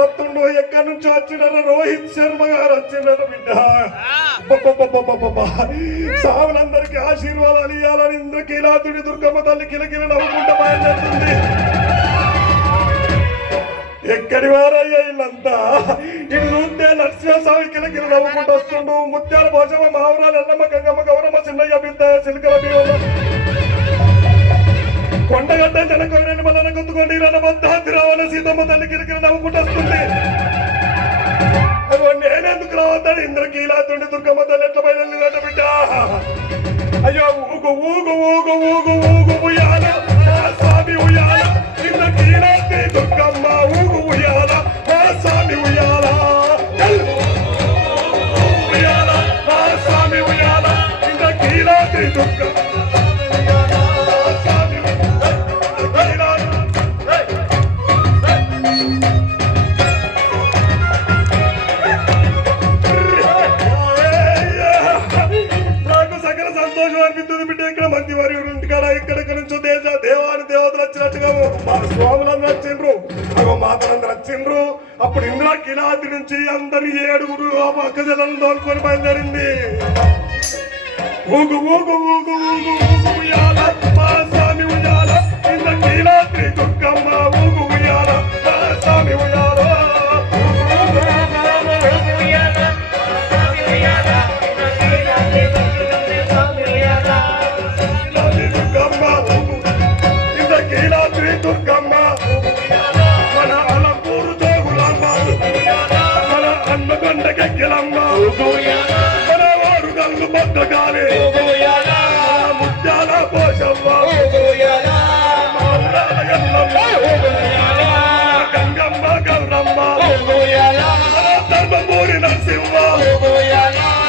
వస్తుండు. ఎక్కడి నుంచి వచ్చిండ రోహిత్ శర్మ గారు వచ్చిండట బిడ్డ. సావులందరికీ ఆశీర్వాదాలు ఇవ్వాలని ఇంద్రకీలాదుడి దుర్గమ్మ తల్లి కిలకిల నవ్వుకుంటూ బయలుదేరుతుంది. ఎక్కడి వారయ్యా వీళ్ళంతా? ఇటు చూస్తే నరసింహస్వామి కిలకిల నవ్వుకుంటూ వస్తుండు. ముత్యాల భోజమ మావరాలు ఎల్లమ్మ గంగమ్మ గౌరమ్మ చిన్నయ్య బిడ్డ చిలుకల బీవమ్మ కొండగడ్డ జనకోరని మన గుర్తుకోండి రణబద్ధాది రావణ సీతమ్మ తల్లి కిలకిల నవ్వుకుంటూ వస్తుంది. నేనెందుకు రావద్దాడు? ఇంద్రకీలాదుడి దుర్గమ్మ తల్లి ఎట్లా బయలుదేరట బిడ్డ. అయ్యో ఊగు ఊగు ఊగు ఊగు ఊగు ఉయ్యాల స్వామి ఉయ్యాల ఇంద్రకీలాద్రి దుర్గమ్మ ఊగు ఉయ్యాల స్వామి ఉయ్యాల ఉయ్యాల స్వామి ఉయ్యాల ఇంద్రకీలాద్రి దుర్గమ్మ. ఎక్కడెక్కడి నుంచో దేవాని దేవతలు వచ్చినట్టుగా స్వాములందరూ వచ్చిండ్రు, మాతలందరూ వచ్చిండ్రు. అప్పుడు ఇంద్రకీలాద్రి నుంచి అందరి 7 అక్క జలను తోలుకొని బయలుదేరింది. ఊగు ఊగు ఊగు ఊగు ఊగు ఉయ్యాల మా స్వామి ఉయ్యాల ఇంద్రకీలాద్రి దుర్గమ్మ ఊగు ఉయ్యాల మా స్వామి ఉయ్యాల దుర్గమ్మ మన అలంపూరు దేవులమ్మ మన అన్నగొండ గెగ్గెలమ్మ మన వారు గల్లు బద్దగాలి ముత్యాల పోషమ్మ గంగమ్మ గౌరమ్మ మన ధర్మపూరి నరసింహ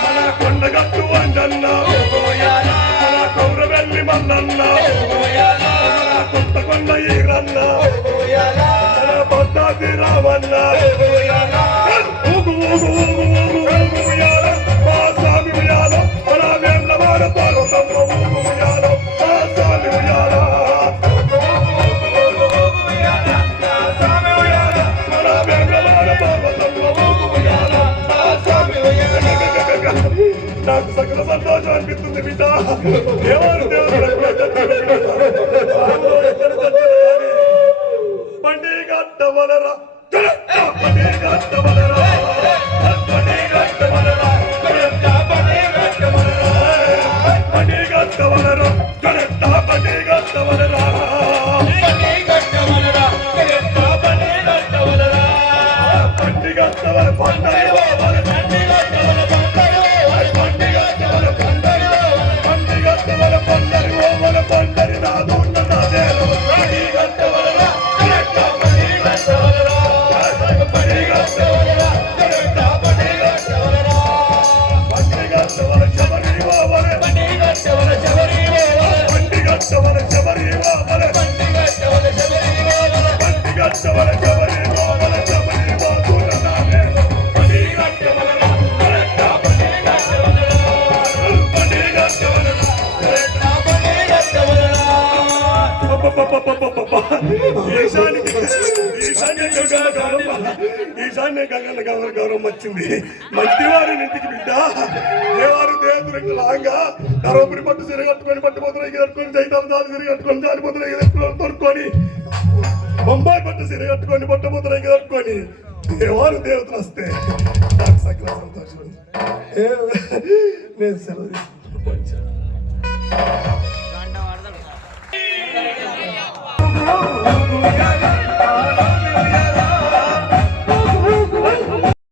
మన కొండగట్టు అంజన్న మన కౌరవెల్లి మల్లన్న కొండ ఈరన్న భద్రాది రావన్న ఊగు ఊగు ఊగు ఊగు ఊగు ఉయ్యాల మా స్వామి ఉయ్యాల మన వేళ్ళవాడ పార్వతమ్మ ఊగు ఉయ్యాల మా స్వామి ఉయ్యాల మన వేళ్ళవాడ పార్వతమ్మ ఊగు ఉయ్యాల మా స్వామి ఉయ్యాల. నాకు సకల సంతోషం అనిపిస్తుంది బిడ్డ. దేవుడు దేవుడు పండిగట్టవలరా పండిగట్టవలరా పండిగట్టవలరా పండిగట్టవలరా పండిగట్టవలరా పండిగట్టవల పండగ పండిగట్టవల పండరి నాదు ఈశాన్య గంగన్న గౌరవం వచ్చింది. మంత్రివారి ఇంటికి బిడ్డ దేవారు దేవతలు లాగా ధర్మపురి పట్టు సిరి కట్టుకొని పట్టుపోతున్న కట్టుకొని జైతాలు జాలి సిరి కట్టుకొని జాలిపోతున్న తొడుక్కొని బొంబాయి పట్టు సిరి కట్టుకొని పట్టుపోతున్న కట్టుకొని దేవారు దేవతలు వస్తే నాకు సకల సంతోషం. నేను సెలవు తీసుకుంటూ